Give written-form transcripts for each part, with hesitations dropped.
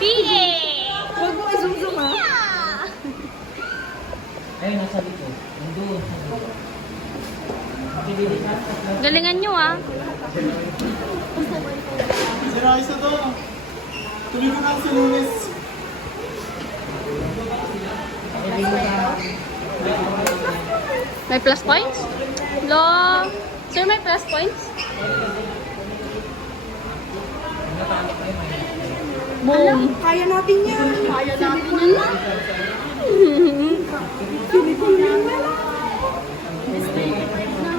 PA! Huwag mo i-zoom ha. Ayun, nasa dito. Nandun. Galingan nyo ah. Sira isa to. Tuloy ko na sa lunes. May plus points? Lo! Sir, may plus points? Boom! Kaya natin yan. Kaya natin yun na.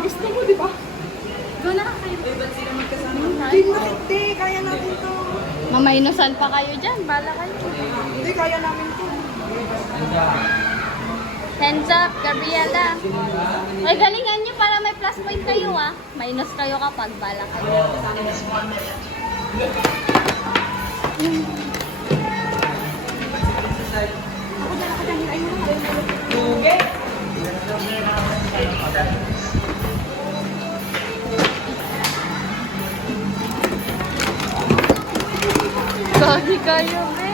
Gusto mo, di ba? Doon na kayo. Hindi, kaya natin to. Mamainusan pa kayo dyan. Bala kayo. Hindi, kaya namin to. Hands up, Gabriela. Ay, galingan nyo para may plus point kayo ah. Minus kayo kapag bala kayo. Ako dyan, ay mo. Gagi kayo, be.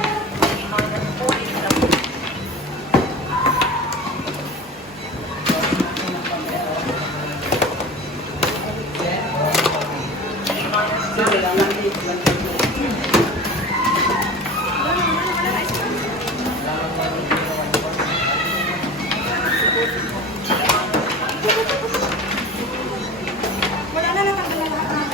Wala na natanggal na lahat.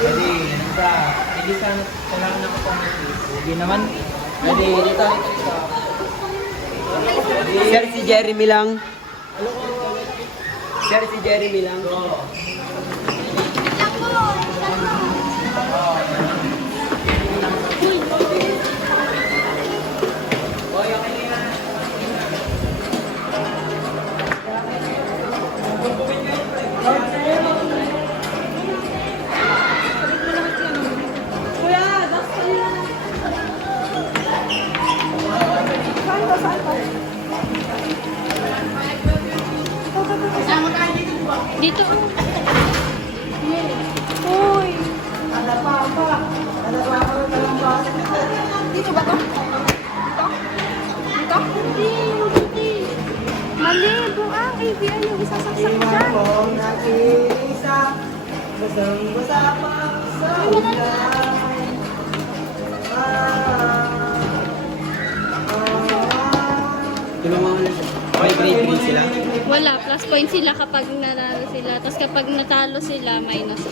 Ready, nanda. Hindi sana kailangan ako pang Hindi naman. Ready, dito. Sir, si Jeremy lang. Sir, si Jeremy lang. Kuya, that's all. Saan ba? Saan ba? Dito. Uy! Ada pa pa. Ada pa pa ng talambas. Dito ba to? Dito? Dito? Hindi. Mali, buang. ABI yung isasaksak dyan. Kung nag-iisa, basang-basa pa sa ulan. Tulungan mo na siya. May grade 3 sila. Wala, plus point sila kapag nanalo sila. Tapos kapag natalo sila, minus.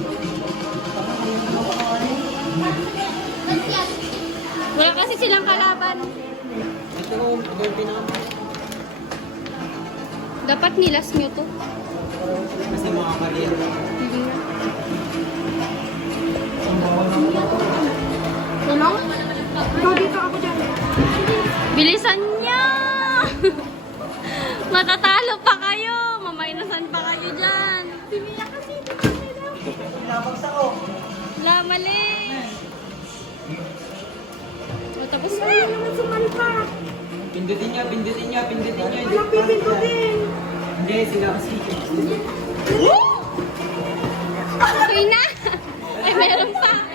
Wala kasi silang kalaban. Ito ko, girlfriend na. Dapat nilas nyo to. Kasi mga karil. Hindi na. Tulong? Ikaw dito, ako dyan. Bilisan niya! Matatalo pa kayo! Mamainasan pa kayo dyan! Pimila kasi ito. Pinabagsak ko. Wala, mali! O, tapos na. Ay, naman sumalpa. Pindutin niya, pindutin niya, pindutin niya. Walang pipindutin. Hindi, sila kasi. Okay na! Ay, meron pa!